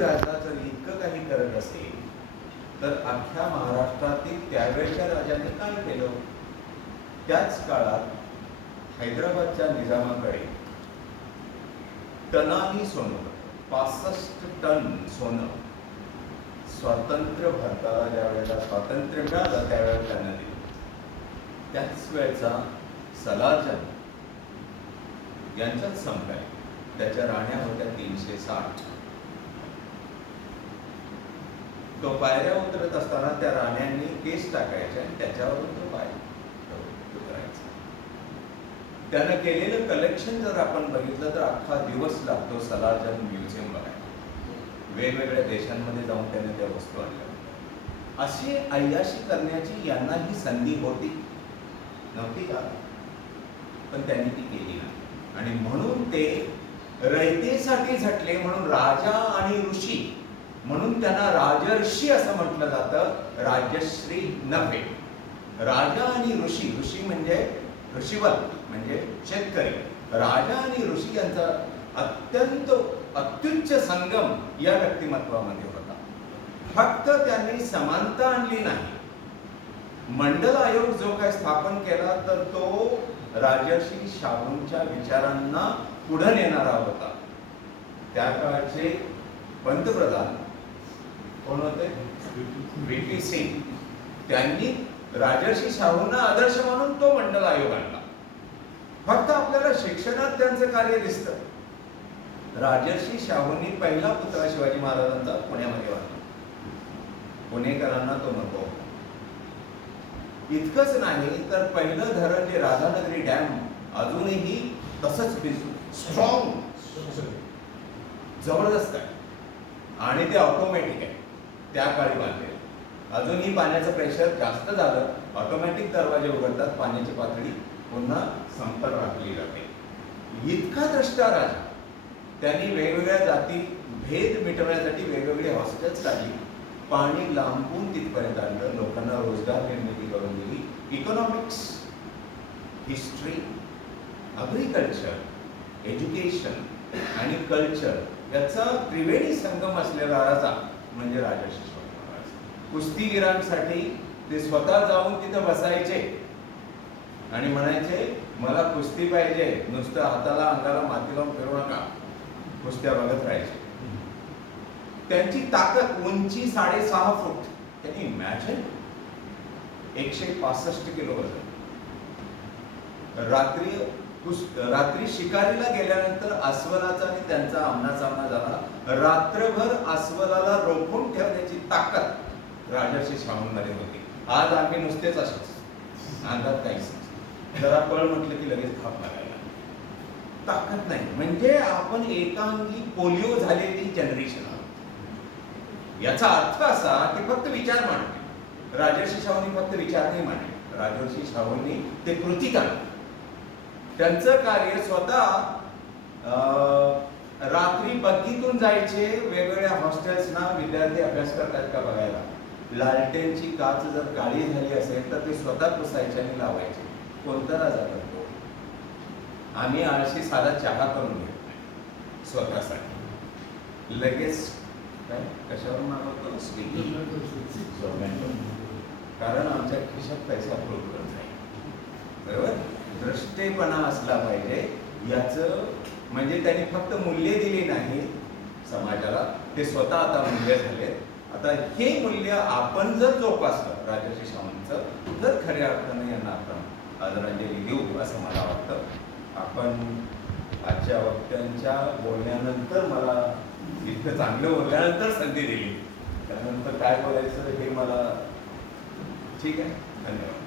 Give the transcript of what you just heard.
राजा जर इतकं काही करत असेल तर अख्ख्या महाराष्ट्रातील त्यावेळच्या राजाने काय केलं? त्याच काळात हैदराबादच्या निजामाकडे टनानी सोनं, 65 टन सोनं स्वातंत्र्य भारताला ज्या वेळेला स्वातंत्र्य मिळालं त्यावेळेला त्यानं दिलं. त्याच वेळचा सलारजंग यांचाच संप आहे. त्याच्या राण्या होत्या 360. तो पायऱ्या उतरत असताना त्या राण्यांनी केस टाकायचे आणि त्याच्यावरून तो पाय उतरायचा. त्यानं केलेलं कलेक्शन जर आपण बघितलं तर अख्खा दिवस लागतो सलारजंग म्युझियम बघायला. वेगवेगळ्या देशांमध्ये जाऊन त्याने त्या वस्तू आणल्या. अशी अय्याशी करण्याची यांना ही संधी होती नव्हती का? पण त्यांनी ती केली नाही. आणि म्हणून ते रयतेसाठी झटले. म्हणून राजा आणि ऋषी म्हणून त्यांना राजर्षी असं म्हटलं जातं, राजश्री नव्हे. राजा आणि ऋषी, ऋषी म्हणजे ऋषीवल म्हणजे शेतकरी. राजा आणि ऋषी यांचा अत्यंत अत्युच्च संगम या व्यक्तिमत्वामध्ये होता. फक्त त्यांनी समानता आणली नाही. मंडल आयोग जो काय स्थापन केला तर तो राजर्षी शाहूंच्या विचारांना पुढे नेणारा होता. त्या काळचे पंतप्रधान कोण होते? VP सिंग. त्यांनी राजर्षी शाहूंना आदर्श मानून तो मंडल आयोग आणला. फक्त आपल्याला शिक्षणात त्यांचं कार्य दिसतं. राजर्षी शाहूंनी पहिला पुतळा शिवाजी महाराजांचा पुण्यामध्ये बांधला. पुणेकरांना तो नको. इतकंच नाही तर पहिलं धरण जे राधानगरी डॅम अजूनही तसंच स्ट्रॉंग जबरदस्त आहे आणि ते ऑटोमॅटिक आहे. त्या काळी बांधले. अजूनही पाण्याचं प्रेशर जास्त झालं ऑटोमॅटिक दरवाजे उघडतात, पाण्याची पातळी पुन्हा समतल राखली जाते. इतका द्रष्टा राजा. त्यांनी वेगवेगळ्या जाती भेद मिटवण्यासाठी वेगवेगळे हॉस्टेल्स काढली. पाणी लांबून तिथपर्यंत आणलं. लोकांना रोजगार निर्मिती करून दिली. इकॉनॉमिक्स, हिस्ट्री, अग्रिकल्चर, एज्युकेशन आणि कल्चर याचा त्रिवेणी संगम असलेला राजा म्हणजे राजर्षी शाहू महाराज. कुस्तीगिरांसाठी ते स्वतः जाऊन तिथं बसायचे आणि म्हणायचे मला कुस्ती पाहिजे, नुसतं हाताला अंगाला माती लावून फिरू नका, कुस्त्या बघत राहायचे. त्यांची ताकद उंची 6.5 फूट. त्यांनी इमॅजिन 165 किलो वजन. रात्री शिकारीला गेल्यानंतर अस्वलाचा आणि त्यांचा आमनासामना झाला. रात्रभर अस्वलाला रोखून ठेवण्याची ताकद राजर्षी शाहूंमध्ये होती. आज आम्ही नुसतेच असेच अंगात काहीच जरा पळ म्हटलं की लगेच थाप लागायला. ताकद नाही. म्हणजे आपण एकांगी पोलिओ झालेली जनरेशन आहोत. याचा अर्थ असा की फक्त विचार मांडणे. राजर्षी शाहूंनी फक्त विचार नाही मांडले. राजर्षी शाहूंनी ते कृतीत आणले. त्यांचं कार्य स्वतः रात्री बग्गीतून जायचे वेगवेगळ्या हॉस्टेल्सना विद्यार्थी अभ्यास करतात का बघायला. लालटेनची काच जर काळी झाली असेल तर ते स्वतः पुसायचे आणि लावायचे. कोणता राजा करतो? आम्ही आळशी साधा चहा करून घेतो स्वतःसाठी. लगेच काय कशावर मागवतो? स्विगी, झोमॅटो. कारण आमच्या खिशात पैसा पुरत नाही. बरोबर. द्रष्टेपणा असला पाहिजे. याचं म्हणजे त्यांनी फक्त मूल्य दिली नाही समाजाला, ते स्वतः आता मूल्य झाले. आता हे मूल्य आपण जर जोपासलं राजर्षी शाहूंचं तर खऱ्या अर्थाने यांना आपण आदरांजली देऊ असं मला वाटतं. आपण आजच्या वक्त्यांच्या बोलण्यानंतर मला इतकं चांगलं बोलल्यानंतर संधी दिली. त्यानंतर काय बोलायचं हे मला ठीक आहे. धन्यवाद.